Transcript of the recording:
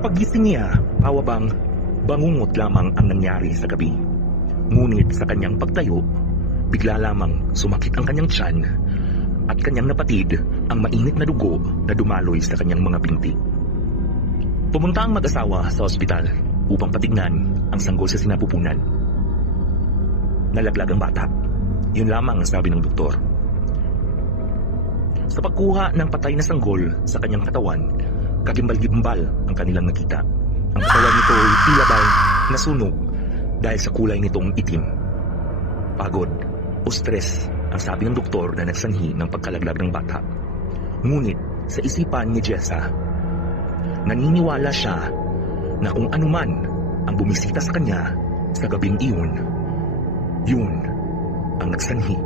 Sa paggising niya, pawabang bangungot lamang ang nangyari sa gabi. Ngunit sa kanyang pagtayo, bigla lamang sumakit ang kanyang tiyan at kanyang napatid ang mainit na dugo na dumaloy sa kanyang mga binti. Pumunta ang mag-asawa sa ospital upang patignan ang sanggol sa sinapupunan. Nalaglag ang bata. Yun lamang ang sabi ng doktor. Sa pagkuha ng patay na sanggol sa kanyang katawan, kagimbal-gimbal ang kanilang nakita. Ang katawan nito ay tila ba'y nasunog dahil sa kulay nitong itim. Pagod o stress ang sabi ng doktor na nagsanhi ng pagkalaglag ng bata. Ngunit sa isipan ni Jessa, naniniwala siya na kung anuman ang bumisita sa kanya sa gabing iyon, yun ang nagsanhi